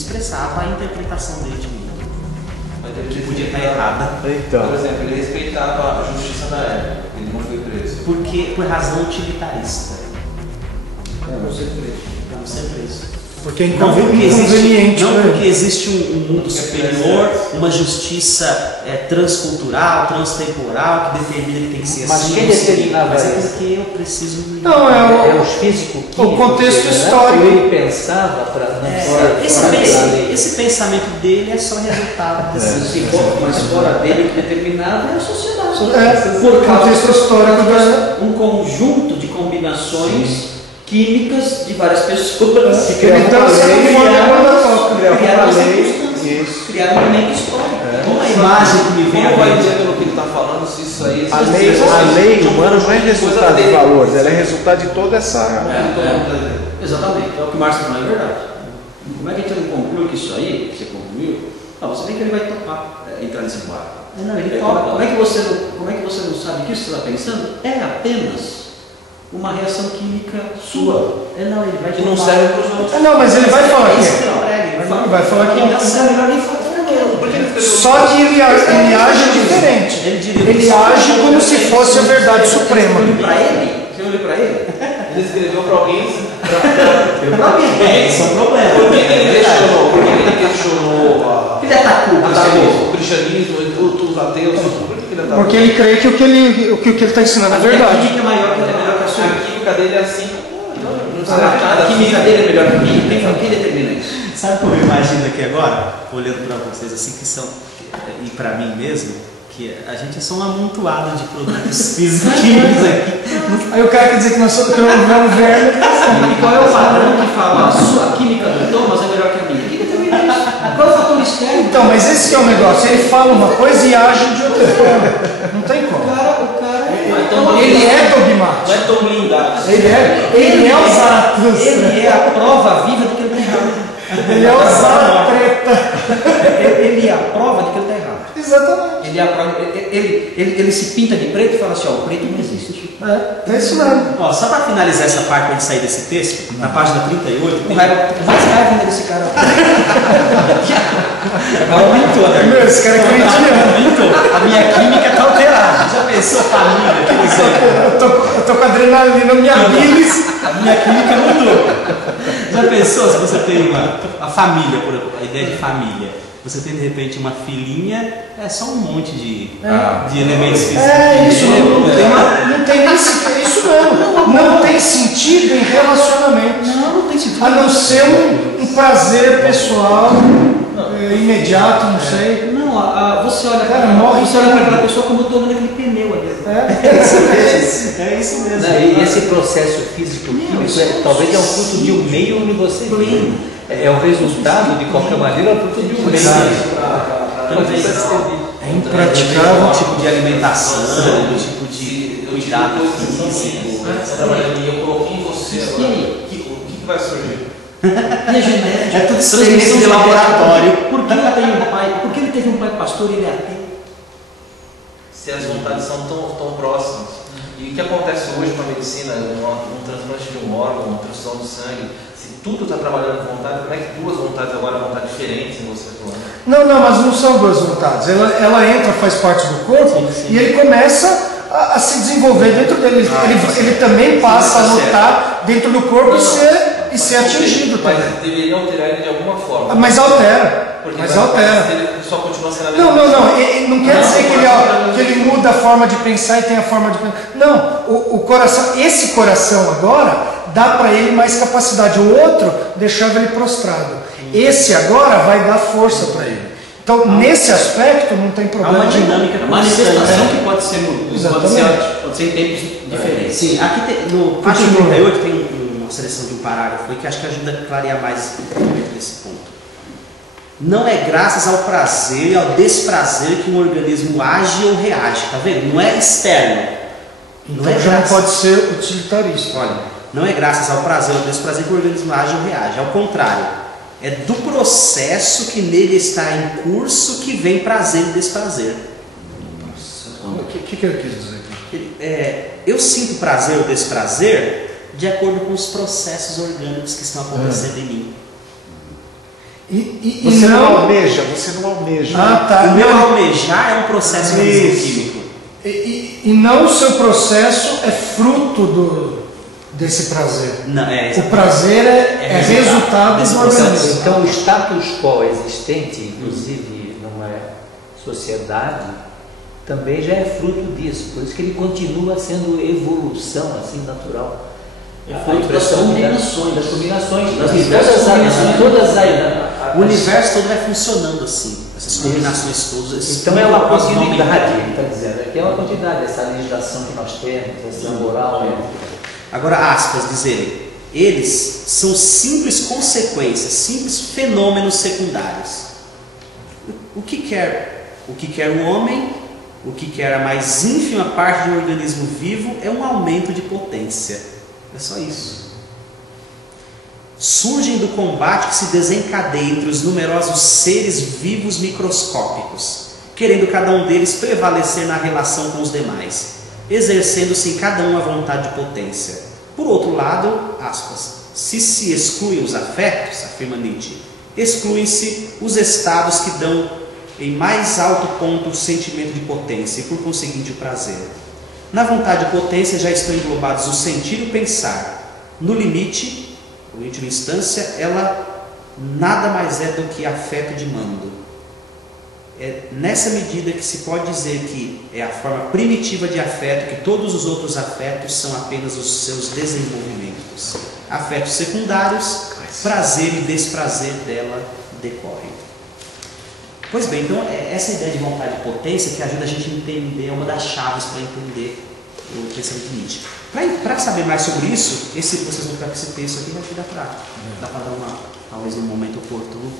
expressava a interpretação dele de mundo. Que podia estar errada. Então. Por exemplo, ele respeitava a justiça da época, ele não foi preso. Por razão utilitarista. Não ser preso. Não ser preso. Porque é Não porque inconveniente. não porque existe um mundo superior, uma justiça transcultural, transtemporal, que determina que tem que ser Mas assim. quem determinava mas é isso? porque eu preciso. Não, É os físico-químicos. o contexto né? histórico. Ele pensava para Esse pensamento dele é só resultado desse. Mas fora dele o que determinava é a sociedade. Por contexto histórico da. Um conjunto de combinações químicas de várias pessoas. Então, você não Criaram uma circunstância. Criaram um momento histórico. Uma imagem que me vem Como à vai mente. dizer pelo que ele está falando se isso aí... A lei humana não é resultado de valores, ela é resultado de toda essa. Exatamente, é o que o Márcio falou, é verdade. Como é que a gente não conclui que isso aí, você concluiu? Não, você vê que ele vai topar entrar nesse barco. Não, ele topa. Como é que você não sabe que isso você está pensando? É apenas uma reação química sua. Não, ele vai Que não serve para os outros. Não, mas ele vai falar Isso que que eu prego, ele vai falar que Então, é melhor nem falar. só que ele age diferente. Ele age como se fosse a verdade suprema. Você olha para ele? Ele escreveu para alguém... Isso é um problema. Por que ele questionou Ele atacou o cristianismo, os ateus? Por que ele atacou? Porque ele crê que o que ele está ensinando é A verdade. química é melhor que a sua. A química dele é assim. A química dele é melhor que a minha. Quem determina isso? Sabe como eu imagino aqui agora, olhando para vocês assim, que são, e para mim mesmo, que a gente é só um amontoado de produtos físico-químicos aqui. Aí o cara quer dizer que nós somos vamos velho. E qual é o padrão que fala a sua química do Thomas é melhor que a minha? Quem determina isso? Qual é o fator externo? Então, mas esse que é o negócio. Ele fala uma coisa e age de outra forma. Não tem como. O cara Ele é dogmático. Não é tão blindado. Ele é o Zaratustra. ele é a prova viva de que ele está errado. Ele é o Zaratreta. Ele é a prova de que ele está errado. Exatamente. Ele se pinta de preto e fala assim, ó, o preto não existe. É isso mesmo. Ó, só para finalizar essa parte, para a gente sair desse texto, na página 38, O mais raiva desse cara. agora aumentou, né? Meu, esse cara é corintiano. Aumentou. A minha química está alterada. Já pensou, família? Quer dizer, Eu tô com adrenalina, minha bilis. a minha química mudou. Já pensou se você tem a família, a ideia de família? Você tem de repente uma filhinha, é só um monte de elementos físicos. Isso não tem nem sentido. Isso não tem sentido em relacionamento. Não tem sentido. A não ser um prazer pessoal, imediato, não sei. Não, você olha Cara, para aquela pessoa como dono daquele pneu ali. É isso mesmo. E esse processo físico-químico talvez é um fruto de um meio onde você vive. É o resultado, de qualquer maneira, é o fruto de um meio. É impraticável. Um tipo de alimentação, um tipo de cuidado físico. Você está trabalhando e eu coloquei em você agora. O que vai surgir? E a genética? É tudo experiência de laboratório. Por que eu tenho um pai? Por que ele teve um pai pastor e ele é ateu? Se as vontades são tão próximas. E o que acontece hoje com a medicina, um transplante de um órgão, uma transfusão de sangue, se tudo está trabalhando com vontade, como é que duas vontades agora vão estar diferentes em você atuando? Não, mas não são duas vontades. Ela entra, faz parte do corpo e ele começa a se desenvolver dentro dele. Ele também passa a lutar dentro do corpo e ser atingido também. Mas deveria alterar ele de alguma forma. Mas altera. Porque Mas altera. ele só continua sendo a Não, mesma não, pessoa. não quer dizer que ele muda a forma de pensar e tem a forma de pensar. Não, o coração, esse coração agora dá para ele mais capacidade. O outro deixava ele prostrado. Esse agora vai dar força para ele. Então, nesse aspecto, não tem Há problema. uma dinâmica, nenhum. manifestação que pode ser pode ser em tempos diferentes. Sim, aqui no página 38 tem uma seleção de um parágrafo que acho que ajuda a clarear mais desse ponto. Não é graças ao prazer e ao desprazer que um organismo age ou reage, tá vendo? Não é externo. Então já não pode ser utilitarista. Olha, não é graças ao prazer ou ao desprazer que o organismo age ou reage, ao contrário. É do processo que nele está em curso que vem prazer e desprazer. O que ele quis dizer aqui? Eu sinto prazer ou desprazer de acordo com os processos orgânicos que estão acontecendo em mim. Você não almeja. Ah, tá. O meu almejar é um processo químico. E não o seu processo é fruto desse prazer. Não, o prazer é resultado do organismo. Então o status quo existente, inclusive numa sociedade, também já é fruto disso. Por isso que ele continua sendo evolução assim natural. É fruto das combinações, o universo todo vai funcionando assim, essas combinações todas. Então é uma continuidade, ele está dizendo, aqui é uma continuidade, essa legislação que nós temos, essa moral. Agora, aspas, diz ele, eles são simples consequências, simples fenômenos secundários. O que quer o homem, o que quer a mais ínfima parte de um organismo vivo é um aumento de potência. É só isso. Surgem do combate que se desencadeia entre os numerosos seres vivos microscópicos, querendo cada um deles prevalecer na relação com os demais, exercendo-se em cada um a vontade de potência. Por outro lado, aspas, se excluem os afetos, afirma Nietzsche, excluem-se os estados que dão em mais alto ponto o sentimento de potência e, por conseguinte, o prazer. Na vontade de potência já estão englobados o sentir e o pensar. No limite, ou última instância, ela nada mais é do que afeto de mando. É nessa medida que se pode dizer que é a forma primitiva de afeto, que todos os outros afetos são apenas os seus desenvolvimentos. Afetos secundários, prazer e desprazer dela decorrem. Pois bem, então essa ideia de vontade de potência que ajuda a gente a entender, é uma das chaves para entender o pensamento de Nietzsche. Para saber mais sobre isso, vocês vão ficar com esse texto aqui, vai dar para dar talvez no momento oportuno,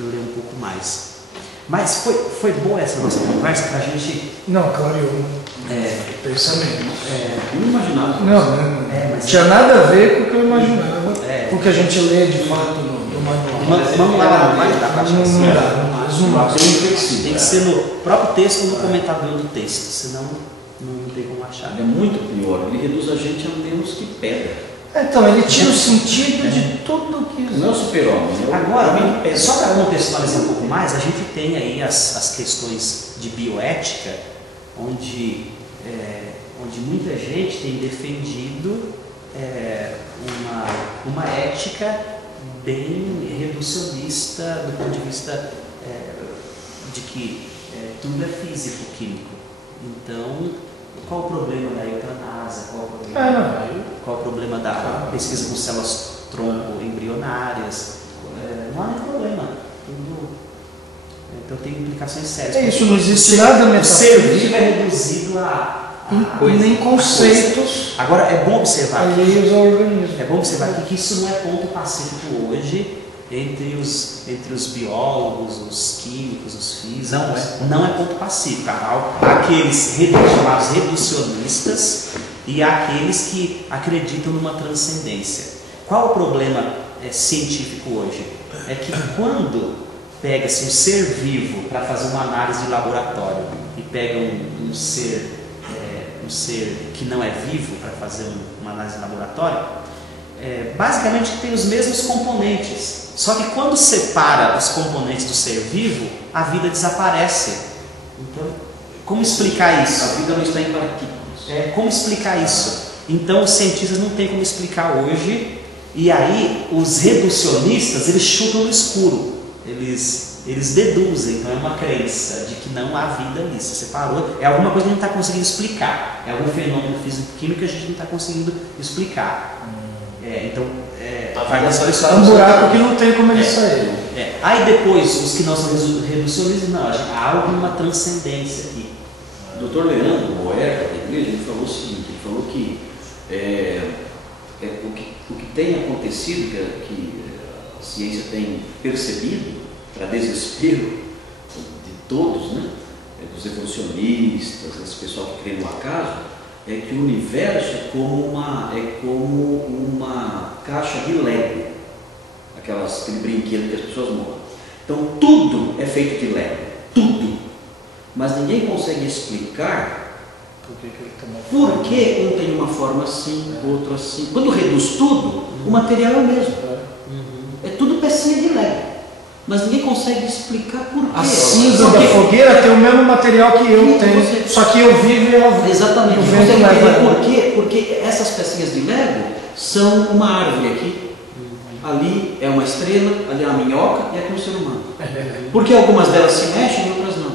eu ler um pouco mais. Mas foi boa essa nossa conversa para a gente... Não, clareou. Pensamento. Não imaginava. Não tinha nada a ver com o que eu imaginava, com o que a gente lê de fato no manual. Vamos lá, não vai dar para achar assim. Não dá. Tem que ser no próprio texto ou no comentador do texto, senão não tem como achar. É muito pior, ele reduz a gente a menos que pedra. Então, ele tira o sentido de tudo que... Não é o super-homem. Agora, só para contextualizar um pouco mais, a gente tem aí as questões de bioética, onde muita gente tem defendido uma ética bem reducionista do ponto de vista de que tudo é físico-químico. Então, qual o problema da eutanásia? Qual o problema da pesquisa com células tronco embrionárias? Não há nenhum problema. Então tem implicações sérias. Isso, não existe nada metafísico. O ser vivo é reduzido a nem conceitos. Agora é bom observar alheios ao organismo. É bom observar que isso não é ponto pacífico hoje entre os biólogos, os químicos, os físicos. Não é ponto pacífico. Há aqueles chamados reducionistas e há aqueles que acreditam numa transcendência. Qual o problema científico hoje? É que quando pega-se um ser vivo para fazer uma análise de laboratório e pega um ser que não é vivo para fazer uma análise de laboratório, basicamente tem os mesmos componentes. Só que quando separa os componentes do ser vivo, a vida desaparece. Então, como explicar isso? A vida não está em partículas. Como explicar isso? Então, os cientistas não têm como explicar hoje. E aí, os reducionistas, eles chutam no escuro. Eles deduzem. Então, é uma crença de que não há vida ali. Se separou, é alguma coisa que a gente não está conseguindo explicar. É algum fenômeno físico-químico que a gente não está conseguindo explicar. Então, vai das pessoas. É um buraco que não tem como ele sair. Aí depois, os que não são reducionistas, não, há alguma transcendência aqui. O Dr. Leandro Boer, da igreja, ele falou o seguinte, ele falou que o que tem acontecido, que a ciência tem percebido, para desespero de todos, né? Dos evolucionistas, desse pessoal que crê no acaso, é que o universo é como uma caixa de Lego, aquele brinquedo que as pessoas montam. Então tudo é feito de Lego, tudo. Mas ninguém consegue explicar por que um tem uma forma assim, outro assim. Quando reduz tudo, o material é o mesmo. É tudo pecinha de Lego. mas ninguém consegue explicar por quê. A cinza da fogueira tem o mesmo material que eu tenho, só que eu vivo e ela... Exatamente, o você vento entender leva. por quê? Porque essas pecinhas de Lego são uma árvore aqui, ali é uma estrela, ali é uma minhoca e aqui é um ser humano. Porque algumas delas se mexem e outras não.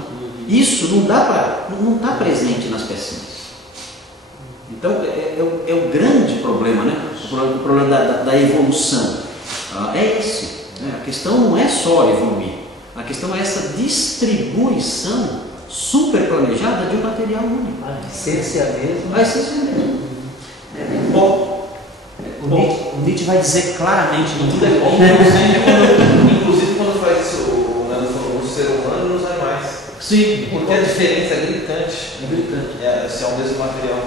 Isso não está presente nas pecinhas. Então é o grande problema, né? O problema da evolução. É esse. Né? A questão não é só evoluir, a questão é essa distribuição super planejada de um material único. A essência mesmo. A essência mesmo. Bom, o Nietzsche vai dizer claramente no Tudo é bom, inclusive quando faz isso, o Nando falou, no ser humano e nos animais. Sim, Porque a diferença é gritante. é gritante. Se é o mesmo material.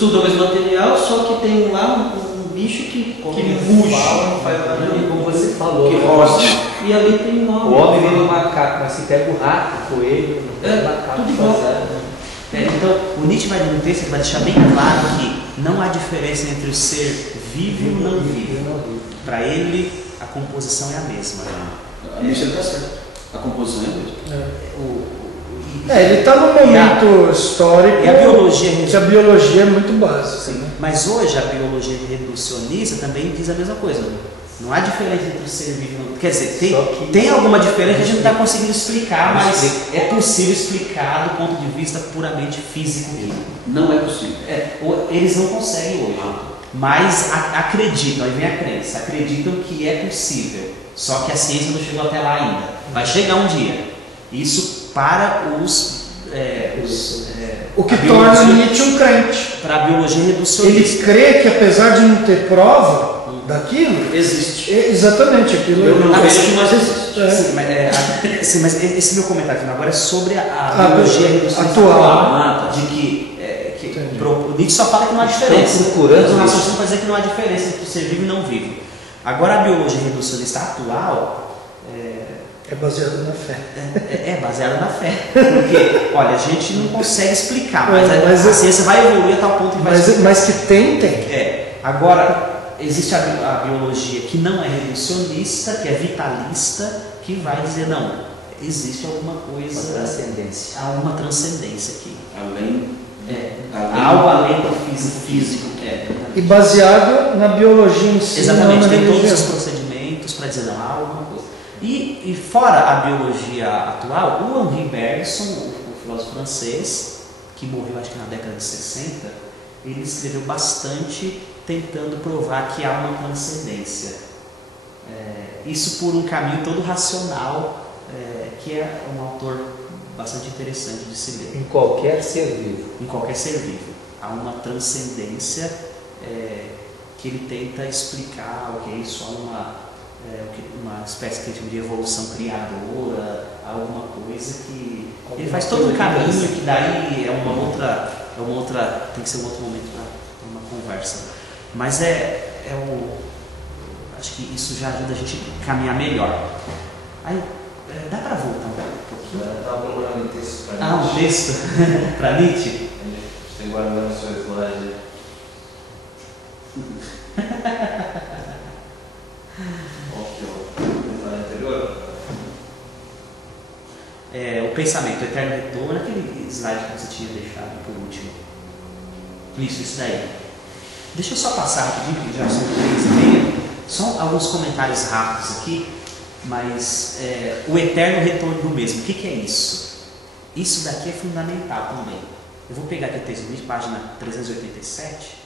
Tudo é o mesmo material, só que tem lá um bicho que muge, não faz nada. Como você falou, que né? roste. E ali tem um O homem vira um macaco, mas se pega o rato, o coelho, não tem macaco tudo igual. fazendo. Então, o Nietzsche vai no texto, ele vai deixar bem claro que não há diferença entre o ser vivo e o não vivo. Para ele, a composição é a mesma. Isso ele está certo. A composição é a mesma. Ele está num momento histórico E a biologia que a biologia é muito básica. Né? Mas hoje a biologia reducionista também diz a mesma coisa. Não há diferença entre o ser vivo e o não. Quer dizer, tem alguma diferença que a gente não está conseguindo explicar, mas é possível explicar do ponto de vista puramente físico. Não é possível. Eles não conseguem hoje, mas acreditam, aí vem a crença, acreditam que é possível, só que a ciência não chegou até lá ainda. Vai chegar um dia. Isso para O que torna Nietzsche um crente. para a biologia reducionista. Ele crê que apesar de não ter prova daquilo, Existe. Exatamente aquilo. Eu não mas- vejo, mas existe. Sim, mas esse meu comentário final agora é sobre a biologia reducionista atual. de que o Nietzsche só fala que não há diferença. procurando Mas isso. raciocínio para dizer que não há diferença entre o ser vivo e não vivo. Agora a biologia reducionista atual É baseado na fé. é baseada na fé. Porque, olha, a gente não consegue explicar, mas Mas a ciência vai evoluir a tal ponto que vai explicar. Mas que tem. Agora, existe a biologia que não é reducionista, que é vitalista, que vai dizer, não, existe alguma coisa, Uma transcendência. há uma transcendência aqui. Além Algo além do físico. E baseado na biologia em si. Exatamente, não na tem todos religião. os procedimentos para dizer, não, há alguma coisa. E fora a biologia atual, o Henri Bergson, o filósofo francês, que morreu acho que na década de 60, ele escreveu bastante tentando provar que há uma transcendência. Isso por um caminho todo racional, que é um autor bastante interessante de se ler. Em qualquer ser vivo. Em qualquer ser vivo. Há uma transcendência que ele tenta explicar o que é isso, há uma espécie que a gente chama de evolução criadora, alguma coisa que... Ele faz todo um caminho que daí é uma outra, tem que ser um outro momento para uma conversa. Mas acho que isso já ajuda a gente a caminhar melhor. Aí, dá para voltar um pouquinho? Eu estava procurando um texto para Um texto para Nietzsche? Você guardando o seu slide. O pensamento, o eterno retorno, aquele slide que você tinha deixado por último. Isso daí. Deixa eu só passar rapidinho, porque já são 3h30. Só alguns comentários rápidos aqui, mas o eterno retorno do mesmo, o que é isso? Isso daqui é fundamental também. Eu vou pegar aqui o texto de página 387.